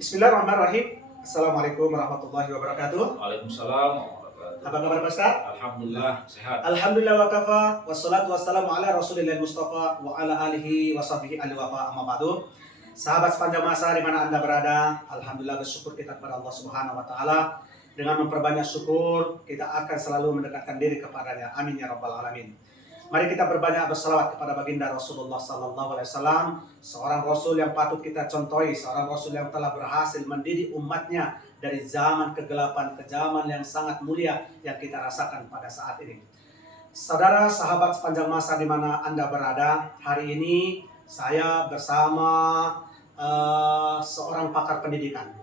Bismillahirrahmanirrahim. Assalamualaikum warahmatullahi wabarakatuh. Waalaikumsalam warahmatullahi Apa kabar Pak Ustaz? Alhamdulillah sehat. Alhamdulillah wa kafa. Wassalatu wassalamu ala rasulillah mustafa wa ala alihi wa sahbihi ali wafa amma ba'du. Sahabat sepanjang masa di mana Anda berada, alhamdulillah bersyukur kita kepada Allah Subhanahu wa taala. Dengan memperbanyak syukur, kita akan selalu mendekatkan diri kepadanya. Amin ya rabbal alamin. Mari kita berbanyak bersalawat kepada baginda Rasulullah sallallahu alaihi wasallam, seorang rasul yang patut kita contohi, seorang rasul yang telah berhasil mendidik umatnya dari zaman kegelapan ke zaman yang sangat mulia yang kita rasakan pada saat ini. Saudara sahabat sepanjang masa di mana Anda berada, hari ini saya bersama seorang pakar pendidikan.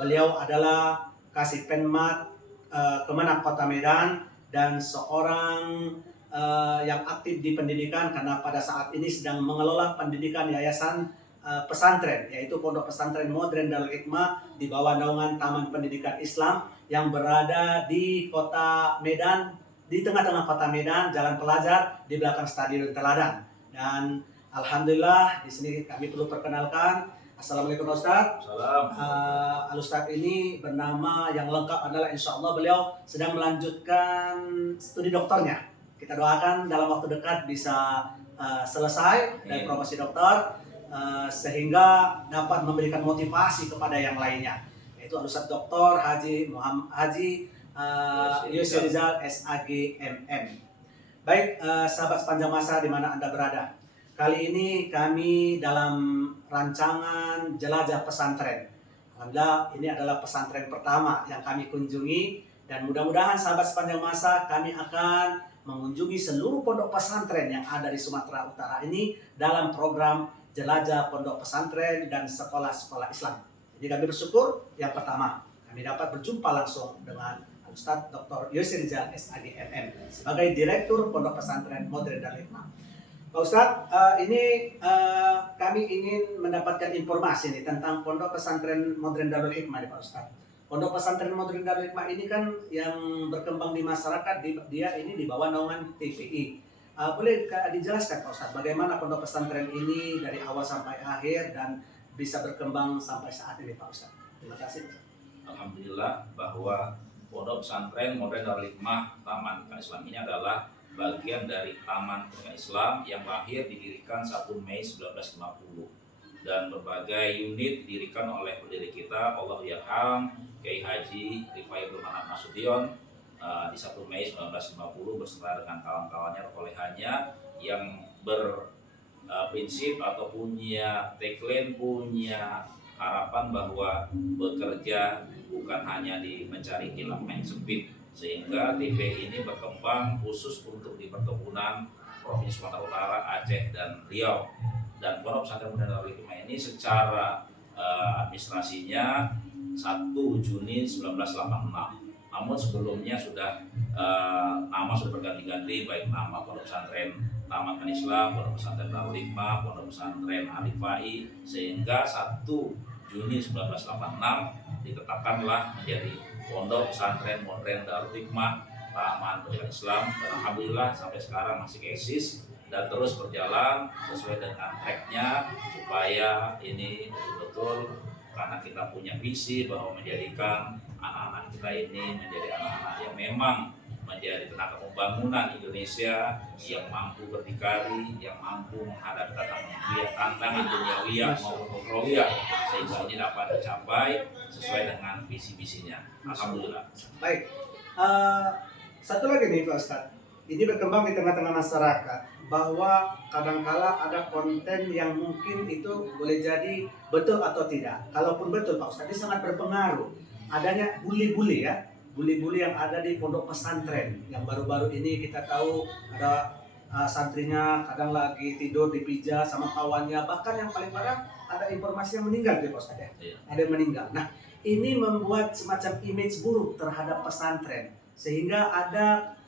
Beliau adalah Kasih Penmat Kemenak Kota Medan dan seorang yang aktif di pendidikan karena pada saat ini sedang mengelola pendidikan yayasan pesantren, yaitu Pondok Pesantren Modern Darul Hikmah di bawah naungan Taman Pendidikan Islam yang berada di Kota Medan, di tengah-tengah Kota Medan, Jalan Pelajar di belakang Stadion Teladan. Dan alhamdulillah di sini kami perlu perkenalkan. Assalamualaikum Ustaz. Salam. Al-Ustaz ini bernama yang lengkap adalah insya Allah beliau sedang melanjutkan studi doktornya. Kita doakan dalam waktu dekat bisa selesai dari promosi doktor sehingga dapat memberikan motivasi kepada yang lainnya, yaitu Al-Ustaz Dr. Haji Yusri Rizal SAG MM. Baik, sahabat sepanjang masa di mana Anda berada. Kali ini kami dalam rancangan Jelajah Pesantren. Alhamdulillah ini adalah pesantren pertama yang kami kunjungi dan mudah-mudahan sahabat sepanjang masa kami akan mengunjungi seluruh pondok pesantren yang ada di Sumatera Utara ini dalam program Jelajah Pondok Pesantren dan Sekolah-Sekolah Islam. Jadi kami bersyukur yang pertama kami dapat berjumpa langsung dengan Ustadz Dr. Yusri Rizal SAG MM sebagai Direktur Pondok Pesantren Modern Darul Hikmah. Pak Ustadz, ini kami ingin mendapatkan informasi nih tentang Pondok Pesantren Modern Darul Hikmah nih Pak Ustadz. Pondok Pesantren Modern Darul Hikmah ini kan yang berkembang di masyarakat, dia ini di bawah naungan TPI. Boleh dijelaskan Pak Ustadz, bagaimana Pondok Pesantren ini dari awal sampai akhir dan bisa berkembang sampai saat ini Pak Ustadz? Terima kasih. Alhamdulillah bahwa Pondok Pesantren Modern Darul Hikmah Taman Pendidikan Islam ini adalah bagian dari Taman Pendidikan Islam yang lahir didirikan 1 Mei 1950 dan berbagai unit didirikan oleh pendiri kita Allah Yarham Kiai Haji Rifai Abdul Manap Nasution di 1 Mei 1950 beserta dengan kawan-kawannya kolehannya yang berprinsip atau punya tagline, punya harapan bahwa bekerja bukan hanya di mencari ilmu yang sempit, sehingga TP ini berkembang khusus untuk di perkebunan Provinsi Sumatera Utara, Aceh, dan Riau. Dan Pondok Pesantren Modern Darul Hikmah ini secara administrasinya 1 Juni 1986. Namun sebelumnya sudah nama sudah berganti-ganti, baik nama Pondok Pesantren Taman Pendidikan Islam, Pondok Pesantren Darul Hikmah, Pondok Pesantren Arifai, sehingga 1 Juni 1986 ditetapkanlah menjadi Pondok Pesantren Modern Darul Hikmah Taman Pendidikan Islam. Dan alhamdulillah sampai sekarang masih eksis dan terus berjalan sesuai dengan tracknya supaya ini betul-betul karena kita punya visi bahwa menjadikan anak-anak kita ini menjadi anak-anak yang memang menjadi tenaga pembangunan Indonesia yang mampu berdikari, yang mampu menghadapi tantangan duniawi maupun ukhrawi, sehingga ini dapat dicapai sesuai dengan visi-visinya. Alhamdulillah. Baik, satu lagi nih Pak Ustadz, ini berkembang di tengah-tengah masyarakat bahwa kadangkala ada konten yang mungkin itu boleh jadi betul atau tidak. Kalaupun betul Pak Ustadz, ini sangat berpengaruh. Adanya bully-bully ya, bully-bully yang ada di pondok pesantren. Yang baru-baru ini kita tahu ada santrinya kadang lagi tidur di pijak sama kawannya. Bahkan yang paling parah ada informasi yang meninggal di Pak Ustadz ya. Ada yang meninggal. Nah, ini membuat semacam image buruk terhadap pesantren. Sehingga ada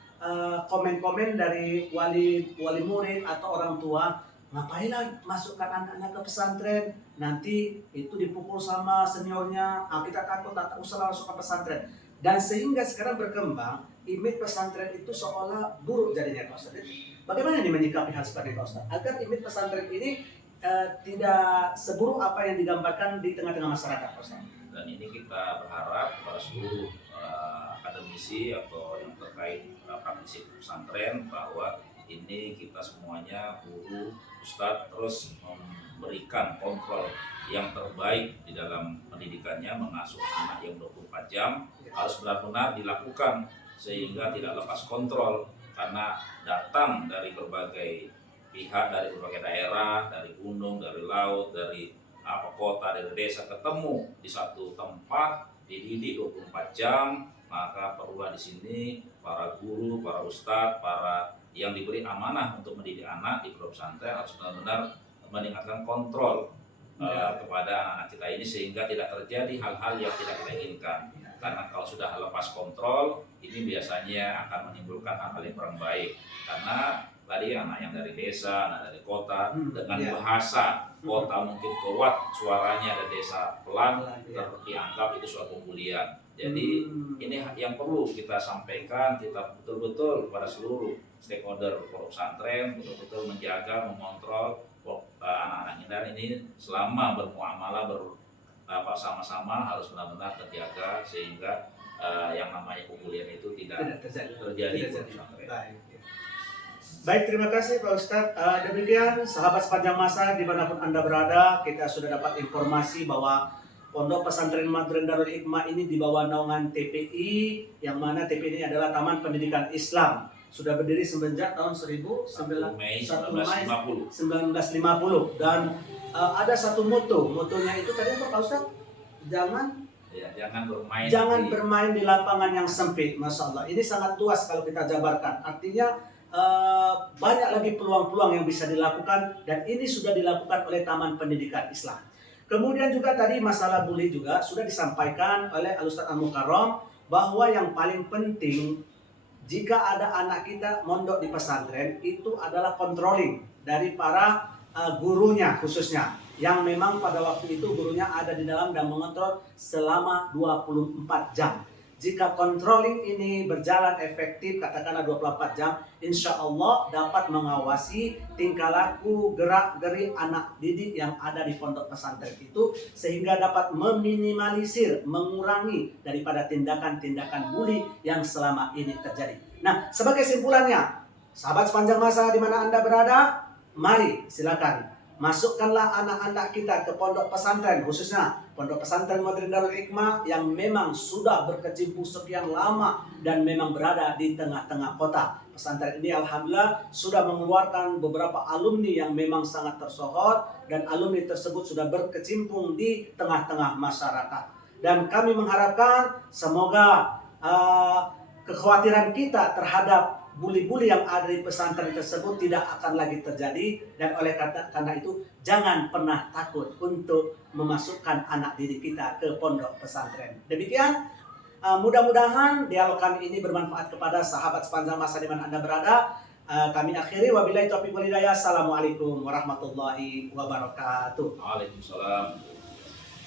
komen-komen dari wali murid atau orang tua, ngapainlah masukkan anak-anak ke pesantren, nanti itu dipukul sama seniornya, kita takut tak usah masuk ke pesantren. Dan sehingga sekarang berkembang image pesantren itu seolah buruk jadinya Pak Ustadz. Bagaimana ini menyikapi hal seperti itu Pak Ustadz? Agar image pesantren ini tidak seburuk apa yang digambarkan di tengah-tengah masyarakat, Pak Ustaz. Dan ini kita berharap kepada seluruh akademisi atau yang terkait praktisi pesantren bahwa ini kita semuanya guru, ustadz terus memberikan kontrol yang terbaik di dalam pendidikannya, mengasuh anak yang 24 jam harus benar-benar dilakukan sehingga tidak lepas kontrol, karena datang dari berbagai pihak, dari berbagai daerah, dari gunung, dari laut, dari kota, dari desa, ketemu di satu tempat, dididik 24 jam, maka perlulah di sini para guru, para ustadz, para yang diberi amanah untuk mendidik anak di pondok pesantren harus benar-benar meningkatkan kontrol kepada anak-anak kita ini sehingga tidak terjadi hal-hal yang tidak kita inginkan. Karena kalau sudah lepas kontrol, ini biasanya akan menimbulkan hal-hal yang kurang baik. Karena tadi anak yang dari desa, anak dari kota, dengan bahasa kota mungkin kuat suaranya, ada desa pelan, dianggap itu suatu kemuliaan. Jadi ini yang perlu kita sampaikan, kita betul-betul kepada seluruh stakeholder pondok pesantren betul-betul menjaga, mengontrol anak-anak kita ini selama bermuamalah sama-sama harus benar-benar terjaga sehingga yang namanya kemuliaan itu tidak terjadi di pondok pesantren. Baik, terima kasih Pak Ustadz. Demikian sahabat sepanjang masa dimanapun Anda berada, kita sudah dapat informasi bahwa Pondok Pesantren Madren Darul Hikmah ini di bawah naungan TPI, yang mana TPI ini adalah Taman Pendidikan Islam. Sudah berdiri semenjak tahun 1 Mei 1950. Dan ada satu motonya itu tadi apa Pak Ustadz? Jangan bermain di lapangan yang sempit. Masya Allah, ini sangat luas kalau kita jabarkan. Artinya banyak lagi peluang-peluang yang bisa dilakukan, dan ini sudah dilakukan oleh Taman Pendidikan Islam. Kemudian juga tadi masalah bully juga sudah disampaikan oleh Al-Ustadz Al-Mukarram bahwa yang paling penting jika ada anak kita mondok di pesantren itu adalah controlling dari para gurunya, khususnya yang memang pada waktu itu gurunya ada di dalam dan mengontrol selama 24 jam. Jika controlling ini berjalan efektif, katakanlah 24 jam, insya Allah dapat mengawasi tingkah laku, gerak-geri anak didik yang ada di pondok pesantren itu, sehingga dapat meminimalisir, mengurangi daripada tindakan-tindakan bully yang selama ini terjadi. Nah, sebagai simpulannya, sahabat sepanjang masa di mana Anda berada, mari silakan masukkanlah anak-anak kita ke pondok pesantren, khususnya Pondok Pesantren Madren Darul Hikmah yang memang sudah berkecimpung sekian lama dan memang berada di tengah-tengah kota. Pesantren ini alhamdulillah sudah mengeluarkan beberapa alumni yang memang sangat tersohor, dan alumni tersebut sudah berkecimpung di tengah-tengah masyarakat. Dan kami mengharapkan semoga kekhawatiran kita terhadap bully-bully yang ada di pesantren tersebut tidak akan lagi terjadi, dan oleh karena itu jangan pernah takut untuk memasukkan anak didik kita ke pondok pesantren. Demikian, mudah-mudahan dialog kami ini bermanfaat kepada sahabat sepanjang masa di mana Anda berada. Kami akhiri, wabillahi taufiq wal hidayah. Assalamualaikum warahmatullahi wabarakatuh. Waalaikumsalam.